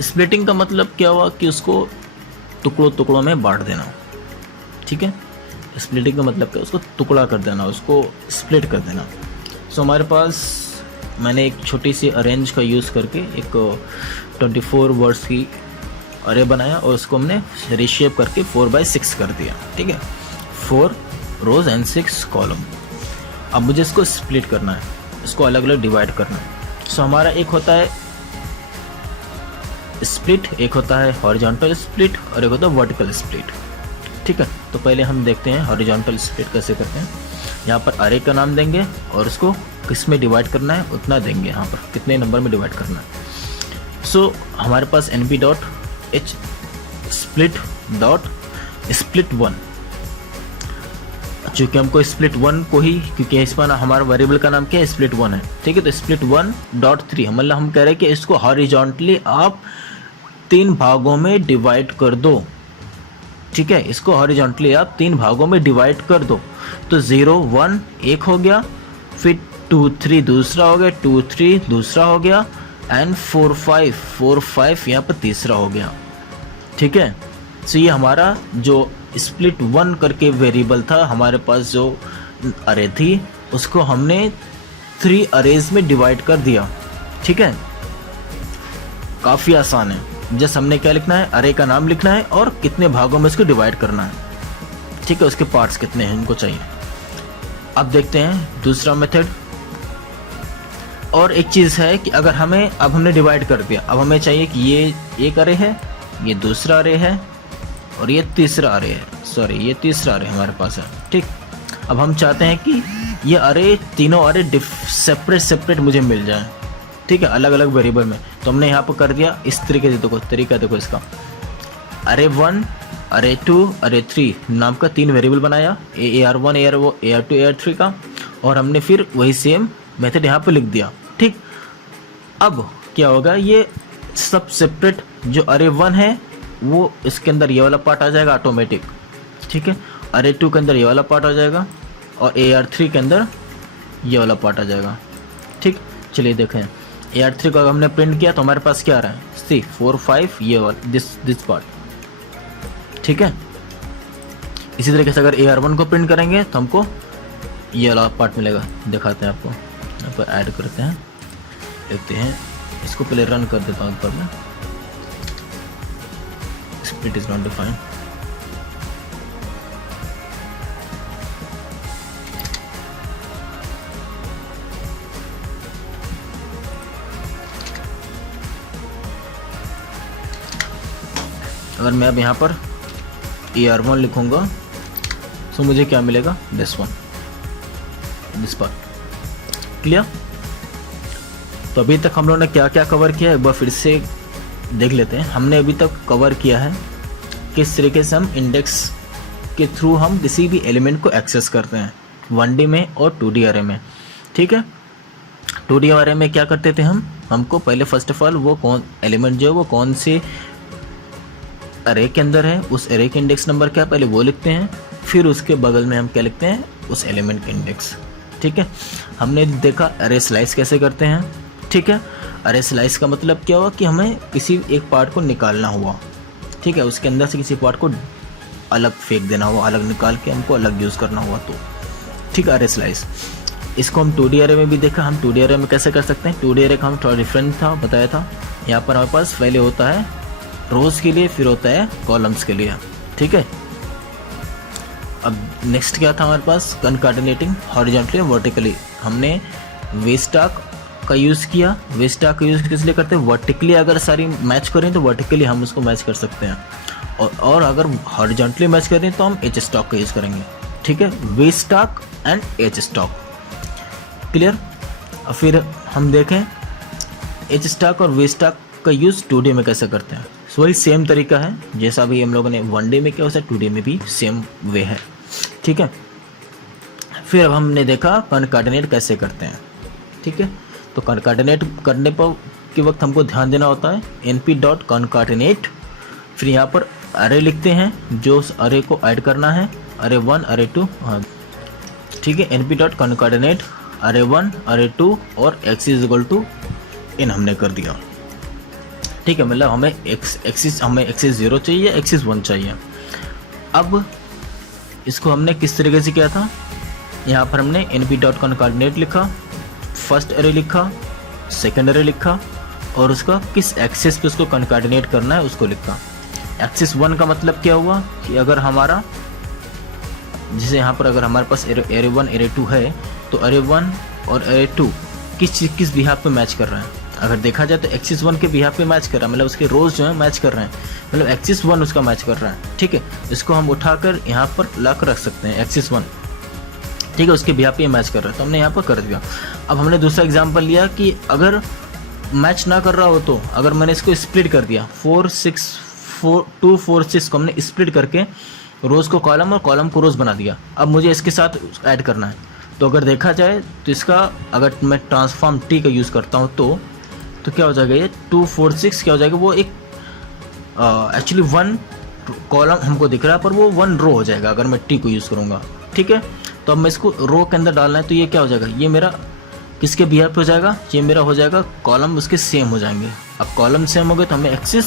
स्प्लिटिंग का मतलब क्या हुआ कि उसको टुकड़ों टुकड़ों में बांट देना, ठीक है। स्प्लिटिंग का मतलब क्या, उसको टुकड़ा कर देना, उसको स्प्लिट कर देना। सो हमारे पास मैंने एक छोटी सी अरेंज का यूज़ करके एक 24 वर्ड्स की अरे बनाया और उसको हमने रिशेप करके 4/6 कर दिया, ठीक है। 4 रोज एंड 6 कॉलम। अब मुझे इसको स्प्लिट करना है, इसको अलग अलग डिवाइड करना है। सो हमारा एक होता है स्प्लिट, एक होता है हॉरिजॉन्टल स्प्लिट और एक होता है वर्टिकल स्प्लिट, ठीक है। तो पहले हम देखते हैं हॉरिजॉन्टल स्प्लिट कैसे करते हैं। यहाँ पर अरे का नाम देंगे और उसको किस में डिवाइड करना है उतना देंगे, यहाँ पर कितने नंबर में डिवाइड करना है। सो हमारे पास np.h स्प्लिट डॉट स्प्लिट 1, चूँकि हमको स्प्लिट 1 को ही, क्योंकि इस पर हमारा वेरिएबल का नाम क्या है, स्प्लिट 1 है, ठीक है। तो स्प्लिट 1.3 मतलब हम कह रहे हैं कि इसको हॉरिजॉन्टली आप 3 भागों में डिवाइड कर दो, ठीक है। इसको हॉरिजॉन्टली आप 3 भागों में डिवाइड कर दो। तो 0 1 एक हो गया, फिर 2 3 दूसरा हो गया, 2 3 दूसरा हो गया, एंड 4 5 यहाँ पर तीसरा हो गया, ठीक है। सो ये हमारा जो स्प्लिट 1 करके वेरिएबल था, हमारे पास जो अरे थी उसको हमने 3 अरेज में डिवाइड कर दिया, ठीक है। काफ़ी आसान है। जस्ट हमने क्या लिखना है, अरे का नाम लिखना है और कितने भागों में इसको डिवाइड करना है, ठीक है। उसके पार्ट्स कितने हैं उनको चाहिए। अब देखते हैं दूसरा मेथड। और एक चीज़ है कि अगर हमें, अब हमने डिवाइड कर दिया, अब हमें चाहिए कि ये एक अरे है, ये दूसरा अरे है और ये तीसरा अरे है, सॉरी ये तीसरा अरे हमारे पास है, ठीक। अब हम चाहते हैं कि ये अरे तीनों अरे सेपरेट मुझे मिल जाए, ठीक है, अलग अलग वेरिएबल में। तो हमने यहाँ पर कर दिया इस तरीके से, देखो तरीका देखो इसका, अरे 1 अरे 2 अरे 3 नाम का 3 वेरिएबल बनाया, AR1 AR2 AR3 का, और हमने फिर वही सेम मेथड यहाँ पर लिख दिया, ठीक। अब क्या होगा, ये सब सेपरेट जो अरे 1 है वो इसके अंदर ये वाला पार्ट आ जाएगा ऑटोमेटिक, ठीक है। अरे 2 के अंदर ये वाला पार्ट आ जाएगा और AR3 के अंदर ये वाला पार्ट आ जाएगा, ठीक। चलिए देखें, AR3 को हमने प्रिंट किया तो हमारे पास क्या आ रहा है, सी 4 5 ये वाला दिस पार्ट, ठीक है। इसी तरीके से अगर AR1 को प्रिंट करेंगे तो हमको ये वाला पार्ट मिलेगा। दिखाते हैं आपको, यहाँ पर ऐड करते हैं, देखते हैं। इसको पहले रन कर देता हूँ ऊपर में। Split is not defined. अगर मैं अब यहाँ पर AR1 लिखूंगा तो मुझे क्या मिलेगा, दिस पार्ट। क्लियर। तो अभी तक हम लोगों ने क्या क्या कवर किया है एक बार फिर से देख लेते हैं। हमने अभी तक कवर किया है किस तरीके से हम इंडेक्स के थ्रू हम किसी भी एलिमेंट को एक्सेस करते हैं 1D में और 2D अरे में, ठीक है। 2D अरे में क्या करते थे हमको पहले फर्स्ट ऑफ ऑल वो कौन एलिमेंट जो है वो कौन से अरे के अंदर है, उस अरे के इंडेक्स नंबर क्या पहले वो लिखते हैं, फिर उसके बगल में हम क्या लिखते हैं, उस एलिमेंट के इंडेक्स, ठीक है। हमने देखा अरे स्लाइस कैसे करते हैं, ठीक है। अरे स्लाइस का मतलब क्या हुआ कि हमें किसी एक पार्ट को निकालना हुआ, ठीक है, उसके अंदर से किसी पार्ट को अलग फेंक देना हुआ, अलग निकाल के हमको अलग यूज़ करना हुआ, तो ठीक है अरे स्लाइस। इसको हम 2D अरे में भी देखा, हम 2D अरे में कैसे कर सकते हैं। 2D अरे का हम थोड़ा डिफरेंट था बताया था। यहाँ पर हमारे पास पहले होता है रोज़ के लिए, फिर होता है कॉलम्स के लिए, ठीक है। अब नेक्स्ट क्या था हमारे पास, कॉन्कार्डिनेटिंग हॉरिजॉन्टली और वर्टिकली। हमने वेस्टाक का यूज़ किया। वेस्टाक का यूज़ किस लिए करते हैं, वर्टिकली अगर सारी मैच करें तो वर्टिकली हम उसको मैच कर सकते हैं, और अगर हॉरिजॉन्टली मैच करें तो हम एच स्टॉक का यूज़ करेंगे, ठीक है। वेस्टाक एंड एच स्टॉक, क्लियर। और फिर हम देखें एच स्टॉक और वी स्टॉक का यूज़ 2D में कैसे करते हैं, वही सेम तरीका है जैसा भी हम लोगों ने 1D में किया, वैसे 2D में भी सेम वे है, ठीक है। फिर अब हमने देखा कॉन्कार्डिनेट कैसे करते हैं, ठीक है। तो कॉन्कार्डिनेट करने पर के वक्त हमको ध्यान देना होता है np.concatenate, फिर यहाँ पर अरे लिखते हैं जो उस अरे को ऐड करना है, अरे 1 अरे 2, हाँ ठीक है। np.concatenate अरे 1 अरे 2 और x = n हमने कर दिया, ठीक है। मतलब हमें एक्सिस 0 चाहिए, एक्सिस 1 चाहिए। अब इसको हमने किस तरीके से किया था, यहाँ पर हमने np.concatenate लिखा, फर्स्ट अरे लिखा, सेकेंड अरे लिखा और उसका किस एक्सिस पे उसको कॉन्कार्डिनेट करना है उसको लिखा। एक्सिस 1 का मतलब क्या हुआ कि अगर हमारा, जैसे यहाँ पर अगर हमारे पास अरे 1 अरे 2 है तो अरे 1 और अरे 2 किस बिहाफ पे मैच कर रहा है। अगर देखा जाए तो एक्सिस 1 के बिहाफ पे मैच कर रहा है, मतलब उसके रोज जो है मैच कर रहे हैं, मतलब एक्सिस 1 उसका मैच कर रहा है, ठीक है। इसको हम उठाकर यहाँ पर ला कर रख सकते हैं एक्सिस 1, ठीक है, उसके बिहाफ पे मैच कर रहा है, तो हमने यहाँ पर कर दिया। अब हमने दूसरा एग्जाम्पल लिया कि अगर मैच ना कर रहा हो तो अगर मैंने इसको स्प्लिट कर दिया 4 6 4 2 4 6 को हमने स्प्लिट करके रोज़ को कॉलम और कॉलम को रोज़ बना दिया। अब मुझे इसके साथ ऐड करना है, तो अगर देखा जाए तो इसका अगर मैं ट्रांसफॉर्म टी का यूज़ करता हूँ तो क्या हो जाएगा, ये 2 4 6 क्या हो जाएगा, वो एक एक्चुअली 1 कॉलम हमको दिख रहा है पर वो 1 रो हो जाएगा अगर मैं टी को यूज़ करूँगा, ठीक है। तो अब मैं इसको रो के अंदर डालना है, तो ये क्या हो जाएगा, ये मेरा किसके बिहाफ पे हो जाएगा, ये मेरा हो जाएगा कॉलम उसके सेम हो जाएंगे। अब कॉलम सेम हो गए तो हमें एक्सिस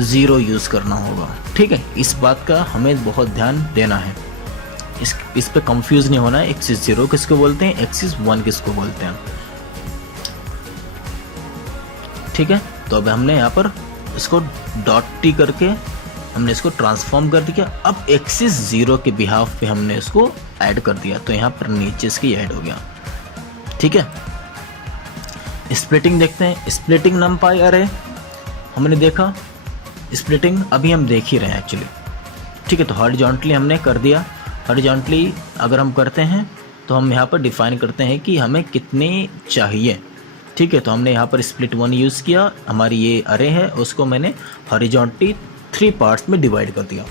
0 यूज़ करना होगा, ठीक है। इस बात का हमें बहुत ध्यान देना है, इस पे कंफ्यूज नहीं होना है। एक्सिस 0 किसको बोलते हैं, एक्सिस 1 किसको बोलते हैं, ठीक है। तो अब हमने यहाँ पर इसको डॉट टी करके हमने इसको ट्रांसफॉर्म कर दिया। अब एक्सिस 0 के बिहाफ पे हमने इसको ऐड कर दिया, तो यहाँ पर नीचे इसकी ऐड हो गया, ठीक है। स्प्लिटिंग देखते हैं, स्प्लिटिंग नमपाई अरे हमने देखा, स्प्लिटिंग अभी हम देख ही रहे हैं एक्चुअली, ठीक है। तो हॉरिजॉन्टली हमने कर दिया। हॉरिजॉन्टली अगर हम करते हैं तो हम यहाँ पर डिफाइन करते हैं कि हमें कितने चाहिए, ठीक है। तो हमने यहाँ पर स्प्लिट 1 यूज़ किया, हमारी ये अरे है उसको मैंने हॉरिजॉन्टली 3 पार्ट्स में डिवाइड कर दिया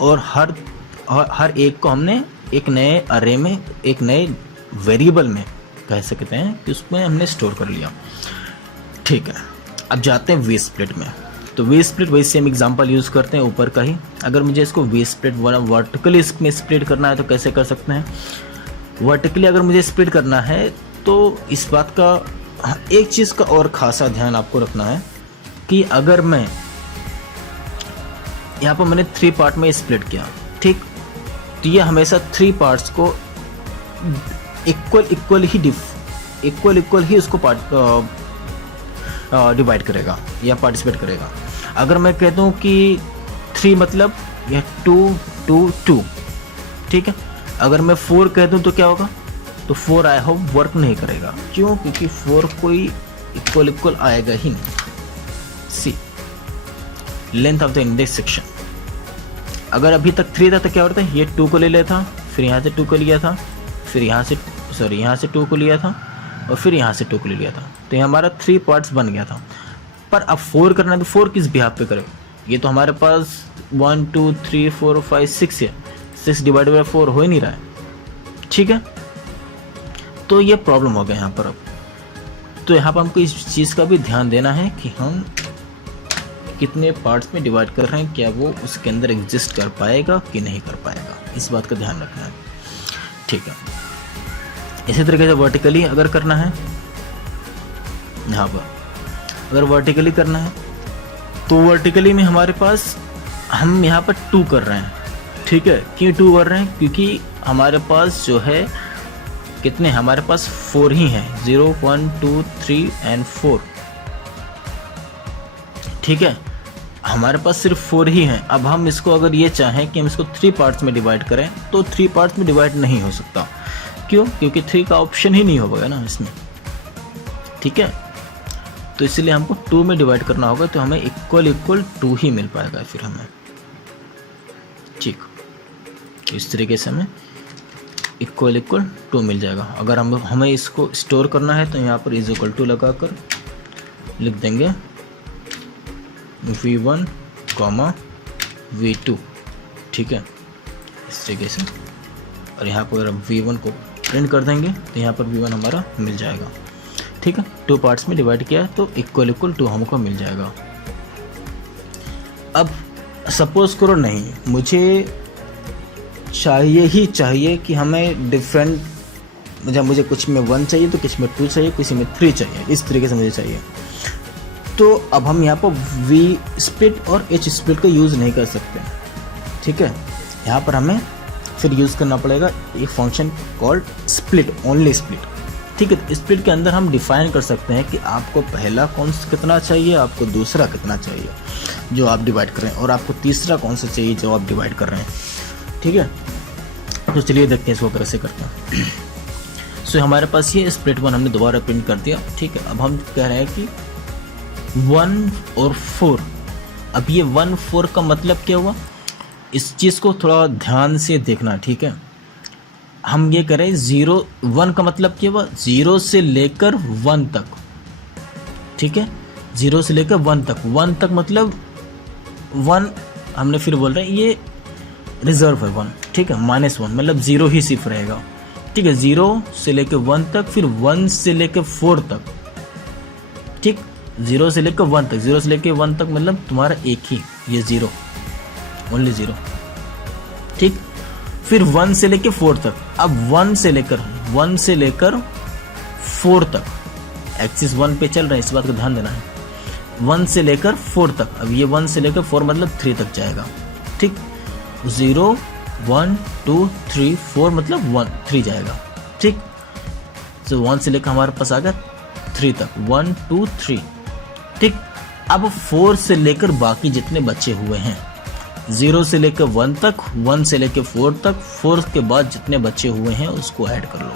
और हर एक को हमने एक नए अरे में, एक नए वेरिएबल में कह सकते हैं कि उसमें हमने स्टोर कर लिया, ठीक है। अब जाते हैं वी स्प्लिट में। तो वी स्प्लिट वही सेम एग्जांपल यूज़ करते हैं ऊपर का ही। अगर मुझे इसको वी स्प्लिट वर्टिकली इसमें स्प्लिट करना है तो कैसे कर सकते हैं, वर्टिकली अगर मुझे स्प्लिट करना है तो इस बात का एक चीज़ का और खासा ध्यान आपको रखना है कि अगर मैं यहाँ पर मैंने 3 पार्ट में स्प्लिट किया, ठीक, तो ये हमेशा 3 पार्ट्स को इक्वल ही उसको डिवाइड करेगा या पार्टिसिपेट करेगा। अगर मैं कहता हूँ कि 3 मतलब यह 2 2 2, ठीक है। अगर मैं 4 कह दूँ तो क्या होगा, तो 4 आई होप वर्क नहीं करेगा, क्यों, क्योंकि 4 कोई इक्वल आएगा ही नहीं। See length of the index section, अगर अभी तक 3 था तो क्या होता है, ये 2 को ले लेता, फिर यहाँ से 2 को लिया था, फिर यहाँ से 2 को लिया था और फिर यहाँ से 2 को ले लिया था, तो ये हमारा 3 पार्ट्स बन गया था। पर अब 4 करना है तो 4 किस बिहाफ पे करें, ये तो हमारे पास 1 2 3 4 5 6 है, 6 डिवाइड बाई 4 हो ही नहीं रहा है, ठीक है। तो ये प्रॉब्लम हो गया यहाँ पर। अब तो यहाँ पर हमको इस चीज़ का भी ध्यान देना है कि हम कितने पार्ट्स में डिवाइड कर रहे हैं, क्या वो उसके अंदर एग्जिस्ट कर पाएगा कि नहीं कर पाएगा, इस बात का ध्यान रखना है, ठीक है। इसी तरीके से वर्टिकली अगर करना है, यहाँ पर अगर वर्टिकली करना है तो वर्टिकली में हमारे पास हम यहाँ पर 2 कर रहे हैं, ठीक है। क्यों 2 कर रहे हैं, क्योंकि हमारे पास जो है कितने, हमारे पास 4 ही हैं, 0 1 2 3 एंड 4, ठीक है। हमारे पास सिर्फ 4 ही हैं। अब हम इसको अगर ये चाहें कि हम इसको 3 पार्ट्स में डिवाइड करें तो 3 पार्ट्स में डिवाइड नहीं हो सकता, क्यों, क्योंकि 3 का ऑप्शन ही नहीं होगा ना इसमें, ठीक है। तो इसलिए हमको 2 में डिवाइड करना होगा, तो हमें इक्वल 2 ही मिल पाएगा फिर हमें, ठीक। इस तरीके से हमें इक्वल 2 मिल जाएगा। अगर हमें इसको स्टोर करना है तो यहाँ पर इज इक्वल टू लगा कर लिख देंगे v1 कॉमा v2, ठीक है, इस तरीके से। और यहाँ पर v1 को प्रिंट कर देंगे तो यहाँ पर v1 हमारा मिल जाएगा, ठीक है। 2 पार्ट्स में डिवाइड किया तो इक्वल 2 हमको मिल जाएगा। अब सपोज करो नहीं, मुझे चाहिए कि हमें डिफरेंट, मुझे कुछ में 1 चाहिए तो कुछ में 2 चाहिए, किसी में 3 चाहिए, इस तरीके से मुझे चाहिए। तो अब हम यहाँ पर v स्प्लिट और h स्प्लिट का यूज़ नहीं कर सकते, ठीक है। यहाँ पर हमें फिर यूज़ करना पड़ेगा एक function called split, only split, ठीक है। स्प्लिट के अंदर हम डिफाइन कर सकते हैं कि आपको पहला कौन सा कितना चाहिए, आपको दूसरा कितना चाहिए जो आप डिवाइड कर रहे हैं, और आपको तीसरा कौन सा चाहिए जो आप डिवाइड कर रहे हैं, ठीक है। तो चलिए देखते हैं इसको कैसे करते हैं। सो हमारे पास ये स्प्लिट 1 हमने दोबारा प्रिंट कर दिया, ठीक है। अब हम कह रहे हैं कि 1 और 4, अब ये 1 4 का मतलब क्या हुआ, इस चीज़ को थोड़ा ध्यान से देखना, ठीक है। हम ये करें 0 1 का मतलब क्या हुआ, 0 से लेकर 1 तक, ठीक है, 0 से लेकर 1 तक, 1 तक मतलब 1 हमने फिर बोल रहे हैं ये रिजर्व है 1, ठीक है, -1 मतलब 0 ही सिर्फ रहेगा, ठीक है। 0 से लेकर 1 तक, फिर 1 से लेकर 4 तक, ठीक, 0 से लेकर 1 तक, 0 से लेकर 1 तक मतलब तुम्हारा एक ही ये 0, ओनली 0, ठीक। फिर 1 से लेकर 4 तक, अब 1 से लेकर 4 तक, एक्सिस 1 पे चल रहा है, इस बात का ध्यान देना है। 1 से लेकर 4 तक, अब ये 1 से लेकर 4 मतलब 3 तक जाएगा, ठीक। 0 1 2 3 4 मतलब 1 3 जाएगा, ठीक। तो 1 से लेकर हमारे पास आ गया 3 तक, 1 2 3, ठीक। अब 4 से लेकर बाकी जितने बचे हुए हैं, 0 से लेकर 1 तक, 1 से लेकर 4 तक, 4 के बाद जितने बचे हुए हैं उसको ऐड कर लो,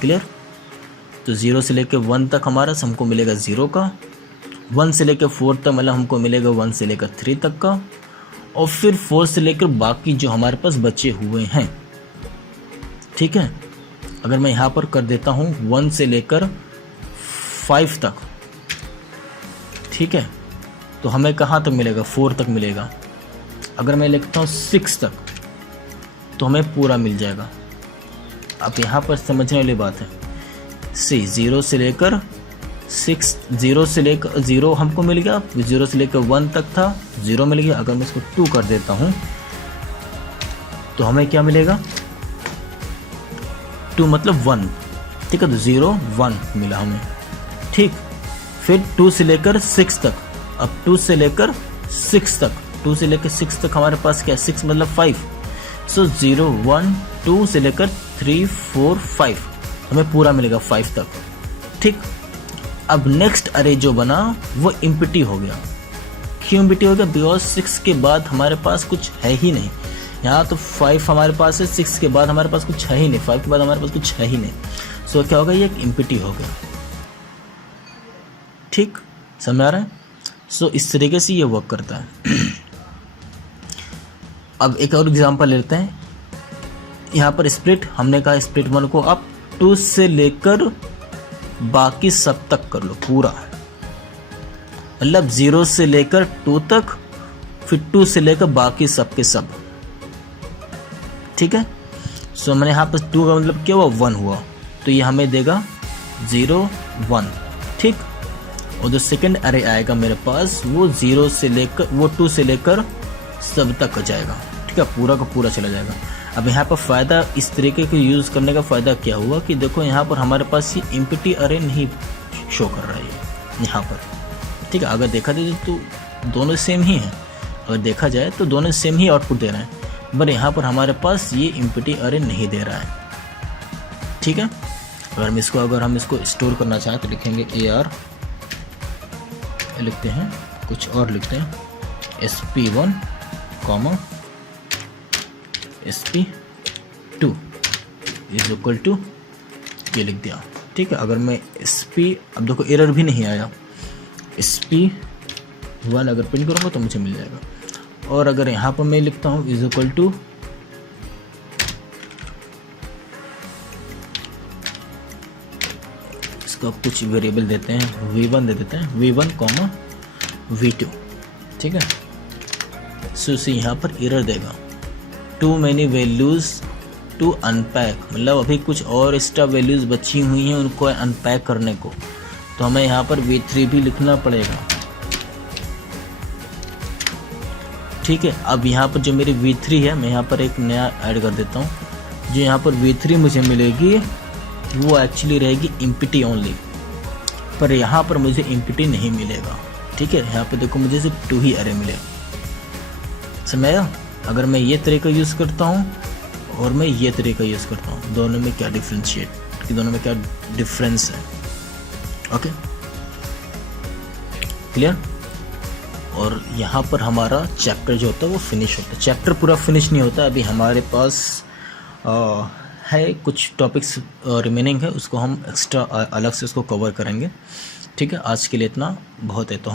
क्लियर। तो 0 से लेकर 1 तक हमारा हमको मिलेगा 0 का, 1 से लेकर 4 तक मतलब हमको मिलेगा 1 से लेकर 3 तक का, और फिर 4 से लेकर बाकी जो हमारे पास बचे हुए हैं, ठीक है। अगर मैं यहाँ पर कर देता हूँ 1 से लेकर 5 तक, ठीक है, तो हमें कहाँ तक मिलेगा, 4 तक मिलेगा। अगर मैं लिखता हूँ 6 तक तो हमें पूरा मिल जाएगा। अब यहाँ पर समझने वाली बात है, 0 से लेकर 6, 0 से लेकर 0 हमको मिल गया, 0 से लेकर 1 तक था, 0 मिल गया। अगर मैं इसको 2 कर देता हूँ तो हमें क्या मिलेगा, 2 मतलब 1, ठीक है। तो 0 1 मिला हमें, ठीक। फिर 2 से लेकर 6 तक, अब 2 से लेकर 6 तक, 2 से लेकर 6 तक हमारे पास क्या, 6 मतलब 5, सो 0 1 2 से लेकर 3 4 5 हमें पूरा मिलेगा 5 तक, ठीक। अब नेक्स्ट अरे जो बना वो एम्प्टी हो गया। क्यों एम्प्टी हो गया, बिकॉज 6 के बाद हमारे पास कुछ है ही नहीं। यहाँ तो 5 हमारे पास है, 6 के बाद हमारे पास कुछ है ही नहीं, 5 के बाद हमारे पास कुछ है ही नहीं। सो क्या होगा, ये एक एम्प्टी हो गया, ठीक, समझ आ रहा है। सो इस तरीके से ये वर्क करता है। अब एक और एग्जांपल लेते हैं। यहाँ पर स्प्लिट हमने कहा, स्प्लिट 1 को आप 2 से लेकर बाकी सब तक कर लो पूरा, मतलब 0 से लेकर 2 तक, फिर 2 से लेकर बाकी सब के सब, ठीक है। सो मैंने यहाँ पर 2 का मतलब क्या हुआ, 1 हुआ, तो ये हमें देगा 0 1, ठीक। और जो सेकंड अरे आएगा मेरे पास वो 0 से लेकर, वो 2 से लेकर सब तक जाएगा, ठीक है, पूरा का पूरा चला जाएगा। अब यहाँ पर फ़ायदा इस तरीके को यूज़ करने का फ़ायदा क्या हुआ कि देखो यहाँ पर हमारे पास ये एम्प्टी अरे नहीं शो कर रहा है यहाँ पर, ठीक है। अगर देखा जाए तो दोनों सेम ही हैं, अगर देखा जाए तो दोनों सेम ही आउटपुट दे रहे हैं, पर यहाँ पर हमारे पास ये एम्प्टी अरे नहीं दे रहा है, ठीक है। अगर हम इसको स्टोर करना चाहें तो लिखेंगे AR, लिखते हैं कुछ और लिखते हैं SP1 SP2 is equal to, ये लिख दिया, ठीक है। अगर मैं SP, अब देखो एरर भी नहीं आया, SP1 अगर प्रिंट करूँगा तो मुझे मिल जाएगा। और अगर यहाँ पर मैं लिखता हूँ इज इक्वल टू इसका कुछ वेरिएबल देते हैं, v1 दे देते हैं, v1 कॉमा v2, ठीक है। सो इसे यहाँ पर एरर देगा, too many values to unpack, मतलब अभी कुछ और एक्स्ट्रा वैल्यूज़ बची हुई हैं उनको अनपैक करने को, तो हमें यहाँ पर v3 भी लिखना पड़ेगा, ठीक है। अब यहाँ पर जो मेरी v3 है, मैं यहाँ पर एक नया ऐड कर देता हूँ, जो यहाँ पर v3 मुझे मिलेगी वो एक्चुअली रहेगी एम्प्टी ओनली, पर यहाँ पर मुझे एम्प्टी नहीं मिलेगा, ठीक है। यहाँ पे देखो मुझे सिर्फ 2 ही अरे मिलेगा, समझ आया। अगर मैं ये तरीका यूज़ करता हूँ और मैं ये तरीका यूज़ करता हूँ, दोनों में क्या डिफ्रेंशिएट, कि दोनों में क्या डिफरेंस है, ओके, क्लियर। और यहाँ पर हमारा चैप्टर जो होता है वो फिनिश होता है। चैप्टर पूरा फिनिश नहीं होता, अभी हमारे पास है कुछ टॉपिक्स रिमेनिंग है, उसको हम एक्स्ट्रा अलग से उसको कवर करेंगे, ठीक है। आज के लिए इतना बहुत है। तो